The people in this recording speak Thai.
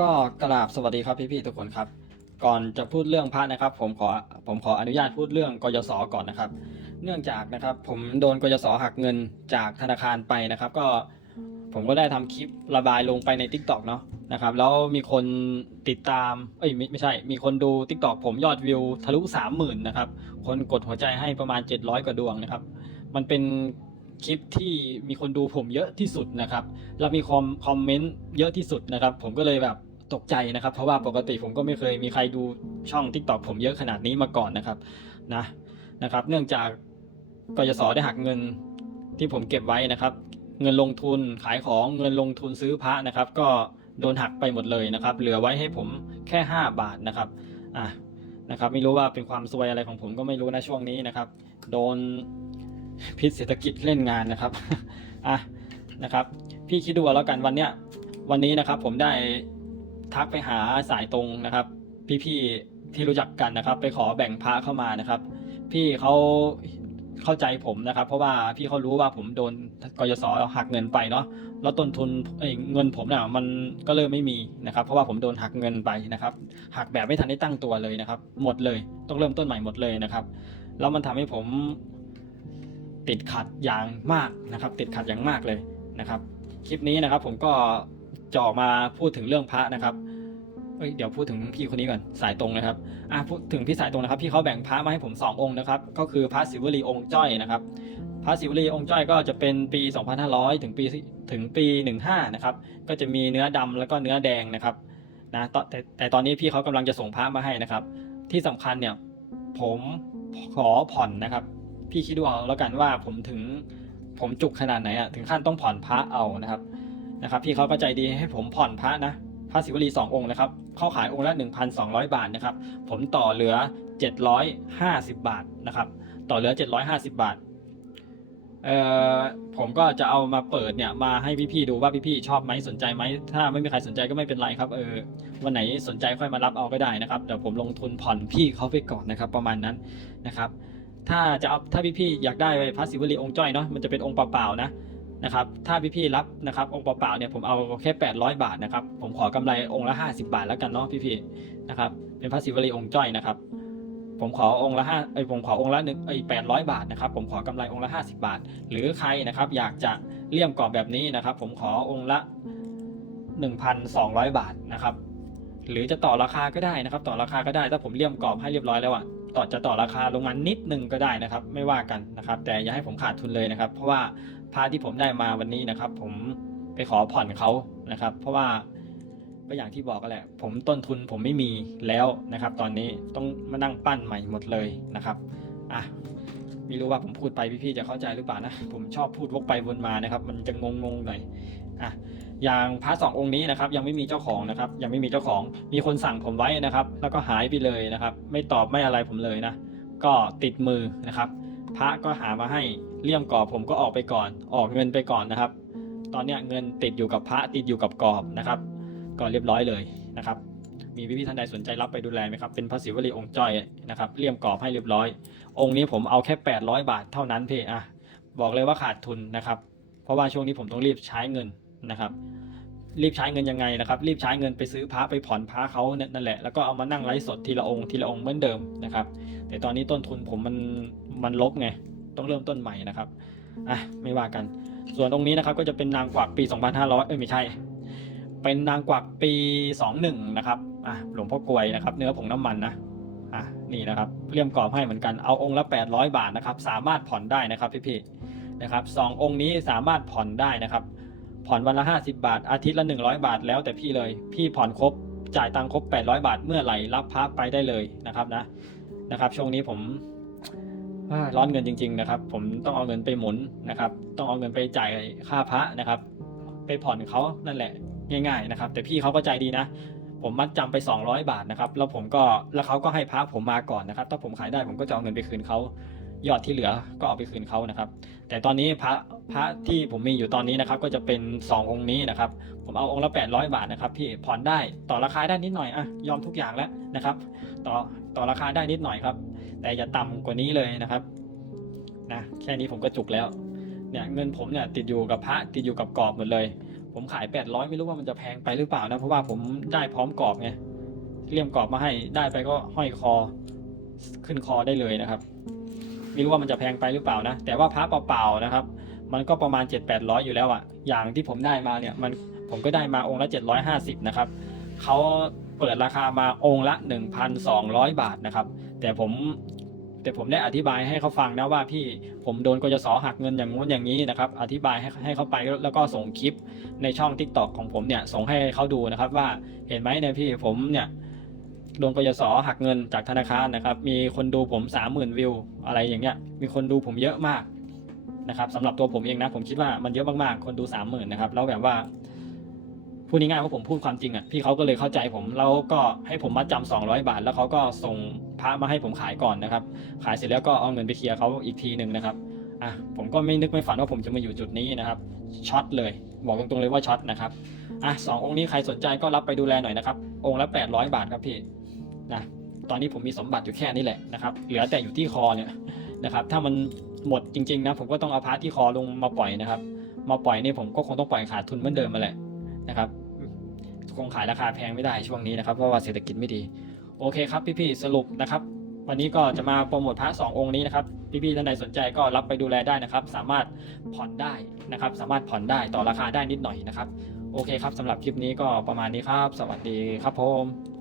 ก็กราบสวัสดีครับพี่ๆทุกคนครับ ก่อนจะพูดเรื่องพระนะครับ ผมขอผมขออนุญาตพูดเรื่องกยศก่อนนะครับ เนื่องจากนะครับ ผมโดนกยศหักเงินจากธนาคารไปนะครับ ก็ผมก็ได้ทำคลิประบายลงไปใน t ิ k t o k เนาะนะครับ แล้วมีคนติดตามเอ้ยไม่ไม่ใช่ มีคนดู t ิ k t o k ผมยอดวิวทะลุสามหมื่นนะครับ คนกดหัวใจให้ประมาณ 700 กว่าดวงนะครับ มันเป็นคลิปที่มีคนดูผมเยอะที่สุดนะครับ แล้วมีคอมคอมเมนต์เยอะที่สุดนะครับ ผมก็เลยแบบ ตกใจนะครับ เพราะว่าปกติผมก็ไม่เคยมีใครดูช่อง t ิ k t o k ผมเยอะขนาดนี้มาก่อนนะครับนะนะครับ เนื่องจากกยศได้หักเงินที่ผมเก็บไว้นะครับ เงินลงทุนขายของเงินลงทุนซื้อพระนะครับ ก็โดนหักไปหมดเลยนะครับ เหลือไว้ให้ผมแค่ 5 บาทนะครับอะนะครับ ไม่รู้ว่าเป็นความซวยอะไรของผมก็ไม่รู้นะช่วงนี้นะครับ โดนพิษเศรษฐกิจเล่นงานนะครับอะนะครับ พี่คิดดูแล้วกันวันเนี้ยวันนี้นะครับผมได้ ทักไปหาสายตรงนะครับ พี่ๆที่รู้จักกันนะครับ ไปขอแบ่งพระเข้ามานะครับ พี่เขาเข้าใจผมนะครับ เพราะว่าพี่เขารู้ว่าผมโดนกยศหักเงินไปเนาะแล้วต้นทุนเเงินผมเนี่ยมันก็เริ่มไม่มีนะครับ เพราะว่าผมโดนหักเงินไปนะครับหักแบบไม่ทันได้ตั้งตัวเลยนะครับ หมดเลยต้องเริ่มต้นใหม่หมดเลยนะครับแล้วมันทำให้ผมติดขัดอย่างมากนะครับ ติดขัดอย่างมากเลยนะครับ คลิปนี้นะครับผมก็จะออกมาพูดถึงเรื่องพระนะครับ เอ้ยเดี๋ยวพูดถึงพี่คนนี้ก่อนสายตรงนะครับอะพูดถึงพี่สายตรงนะครับพี่เขาแบ่งพระมาให้ผมสององค์นะครับ ก็คือพระศิวลีองค์จ้อยนะครับ พระศิวลีองค์จ้อยก็จะเป็นปี 2500 ถึงปีถึงปี 15 นะครับ ก็จะมีเนื้อดำแล้วก็เนื้อแดงนะครับนะแต่แต่ตอนนี้พี่เขากำลังจะส่งพระมาให้นะครับ ที่สำคัญเนี่ยผมขอผ่อนนะครับ พี่คิดดูเอาแล้วกันว่าผมถึงผมจุกขนาดไหนอะถึงขั้นต้องผ่อนพระเอานะครับนะครับ พี่เขาก็ใจดีให้ผมผ่อนพระนะ ระศิวลีสององค์นะครับ เข้าขายองค์ละ 1,200 บาทนะครับ ผมต่อเหลือ 750 บาทนะครับ ต่อเหลือ 750 บาท เอ่อ ผมก็จะเอามาเปิดเนี่ย มาให้พี่ๆดูว่าพี่ๆชอบไหมสนใจไหม ถ้าไม่มีใครสนใจก็ไม่เป็นไรครับ เออ วันไหนสนใจค่อยมารับเอาก็ได้นะครับ เดี๋ยวผมลงทุนผ่อนพี่เขาไปก่อนนะครับ ประมาณนั้นนะครับ ถ้าจะเอา ถ้าพี่ๆอยากได้ไปพระศิวลีองค์จ้อยเนาะ มันจะเป็นองค์เปล่าๆนะ นะครับถ้าพี่ๆรับนะครับองค์เปล่าๆเนี่ยผมเอาแค่ 800 บาทนะครับผมขอกำไรองค์ละ 50 บาทแล้วกันเนาะพี่ๆนะครับเป็นพระศิวลีองค์จ้อยนะครับผมขอองค์ละห้าเอ้ยผมขอองค์ละหนึ่งเอ้ยแปดร้อยบาทนะครับผมขอกำไรองค์ละห้าสิบาท หรือใครนะครับอยากจะเลี่ยมกรอบแบบนี้นะครับ ผมขอองค์ละหนึ่งพันสองร้อยบาทนะครับ หรือจะต่อราคาก็ได้นะครับ ต่อราคาก็ได้ถ้าผมเลี่ยมกรอบให้เรียบร้อยแล้วอะต่อจะต่อราคาลงมานิดนึงก็ได้นะครับ ไม่ว่ากันนะครับ แต่อย่าให้ผมขาดทุนเลยนะครับ เพราะว่า พาที่ผมได้มาวันนี้นะครับ ผมไปขอผ่อนเขานะครับ เพราะว่าก็อย่างที่บอกกันแหละ ผมต้นทุนผมไม่มีแล้วนะครับ ตอนนี้ต้องมานั่งปั้นใหม่หมดเลยนะครับอะไม่รู้ว่าผมพูดไปพี่ๆจะเข้าใจหรือเปล่านะ ผมชอบพูดวกไปวนมานะครับ มันจะงงๆหน่อยอะอย่างพระสององค์นี้นะครับ ยังไม่มีเจ้าของนะครับ ยังไม่มีเจ้าของ มีคนสั่งผมไว้นะครับ แล้วก็หายไปเลยนะครับ ไม่ตอบไม่อะไรผมเลยนะ ก็ติดมือนะครับ พระก็หามาให้ เลี่ยมกรอบผมก็ออกไปก่อน ออกเงินไปก่อนนะครับ ตอนนี้เงินติดอยู่กับพระติดอยู่กับกรอบนะครับ ก็เรียบร้อยเลยนะครับ มีพี่ๆท่านใดสนใจรับไปดูแลไหมครับ เป็นพระศิวลีองค์จ้อยนะครับเลี่ยมกรอบให้เรียบร้อย องค์นี้ผมเอาแค่ 800 บาทเท่านั้นเพ่อะบอกเลยว่าขาดทุนนะครับ เพราะว่าช่วงนี้ผมต้องรีบใช้เงินนะครับ รีบใช้เงินยังไงนะครับ รีบใช้เงินไปซื้อพระไปผ่อนพระเขาเนี่ยนั่นแหละ แล้วก็เอามานั่งไลฟ์สดทีละองค์ทีละองค์เหมือนเดิมนะครับ แต่ตอนนี้ต้นทุนผมมันมันลบไง ต้องเริ่มต้นใหม่นะครับอะไม่ว่ากัน ส่วนองค์นี้นะครับก็จะเป็นนางกวักปี 2500 เอ้ยไม่ใช่ เป็นนางกวักปี 21 นะครับอะหลวงพ่อกลวยนะครับ เนื้อผงน้ำมันนะอะนี่นะครับเลี่ยมกรอบให้เหมือนกันเอาองค์ละ 800 บาทนะครับ สามารถผ่อนได้นะครับพี่ๆนะครับสององค์นี้สามารถผ่อนได้นะครับ ผ่อนวันละ 50 บาท อาทิตย์ละ 100 บาท แล้วแต่พี่เลย พี่ผ่อนครบจ่ายตังค์ครบ 800 บาท เมื่อไหร่รับพระไปได้เลยนะครับนะนะครับ ช่วงนี้ผม ร้อนเงินจริง ๆ นะครับ ผมต้องเอาเงินไปหมุนนะครับ ต้องเอาเงินไปจ่ายค่าพระนะครับ ไปผ่อนเขานั่นแหละ ง่าย ๆ นะครับ แต่พี่เขาก็ใจดีนะ ผมมัดจำไป 200 บาทนะครับ แล้วผมก็แล้วเขาก็ให้พระผมมาก่อนนะครับ ถ้าผมขายได้ผมก็จะเอาเงินไปคืนเขายอดที่เหลือก็เอาไปคืนเขานะครับ แต่ตอนนี้พระ พระที่ผมมีอยู่ตอนนี้นะครับ ก็จะเป็น 2 องค์นี้นะครับ ผมเอาองค์ละ 800 บาทนะครับพี่ผ่อนได้ต่อราคาได้นิดหน่อยอะยอมทุกอย่างแล้วนะครับ ต่อต่อราคาได้นิดหน่อยครับ แต่อย่าต่ำกว่านี้เลยนะครับนะแค่นี้ผมก็จุกแล้วเนี่ยเงินผมเนี่ยติดอยู่กับพระติดอยู่กับกรอบหมดเลยผผมขาย 800 ไม่รู้ว่ามันจะแพงไปหรือเปล่านะเพราะว่าผมได้พร้อมกรอบไงเลี่ยมกรอบมาให้ได้ไปก็ห้อยคอขึ้นคอได้เลยนะครับไม่รู้ว่ามันจะแพงไปหรือเปล่านะ แต่ว่าพระเปล่าๆนะครับ มันก็ประมาณ 7-800 อยู่แล้วอะอย่างที่ผมได้มาเนี่ยมันผมก็ได้มาองค์ละ 750 นะครับเขาเปิดราคามาองค์ละ 1,200 บาทนะครับ แต่ผมแต่ผมได้อธิบายให้เขาฟังนะว่าพี่ผมโดนกยศหักเงินอย่างงู้นอย่างนี้นะครับ อธิบายให้ให้เขาไปแล้วก็ส่งคลิปในช่อง t ิ k t o k ของผมเนี่ยส่งให้เขาดูนะครับว่าเห็นไหมเนี่ยพี่ผมเนี่ยโดนกยศหักเงินจากธนาคารนะครับ มีคนดูผม30,000วิวอะไรอย่างเงี้ยมีคนดูผมเยอะมาก นะครับสำหรับตัวผมเองนะผมคิดว่ามันเยอะมากๆคนดู30,000นนะครับแล้วแบบว่าพูดง่ายๆว่าผมพูดความจริงอะพี่เขาก็เลยเข้าใจผมแล้วก็ให้ผมมาจำ200บาท แล้วเขาก็ส่งพระมาให้ผมขายก่อนนะครับ ขายเสร็จแล้วก็เอาเงินไปเคลียร์เขาอีกทีหนึ่งนะครับอะผมก็ไม่นึกไม่ฝันว่าผมจะมาอยู่จุดนี้นะครับช็อตเลยบอกตรงๆเลยว่าช็อตนะครับอะสององค์นี้ใครสนใจก็รับไปดูแลหน่อยนะครับองค์ละ800บาทครับพี่นะตอนนี้ผมมีสมบัติอยู่แค่นี้แหละนะครับเหลือแต่อยู่ที่คอเนี่ยนะครับถ้ามัน หมดจริงๆนะผมก็ต้องเอาพระที่คอลงมาปล่อยนะครับ มาปล่อยนี่ผมก็คงต้องปล่อยขาดทุนเหมือนเดิมมาแหละนะครับคงขายราคาแพงไม่ได้ช่วงนี้นะครับเพราะว่าเศรษฐกิจไม่ดี โอเคครับพี่ๆสรุปนะครับ วันนี้ก็จะมาโปรโมทพระสององค์นี้นะครับพี่ๆท่านใดสนใจก็รับไปดูแลได้นะครับ สามารถผ่อนได้นะครับ สามารถผ่อนได้ต่อราคาได้นิดหน่อยนะครับ โอเคครับสำหรับคลิปนี้ก็ประมาณนี้ครับ สวัสดีครับผม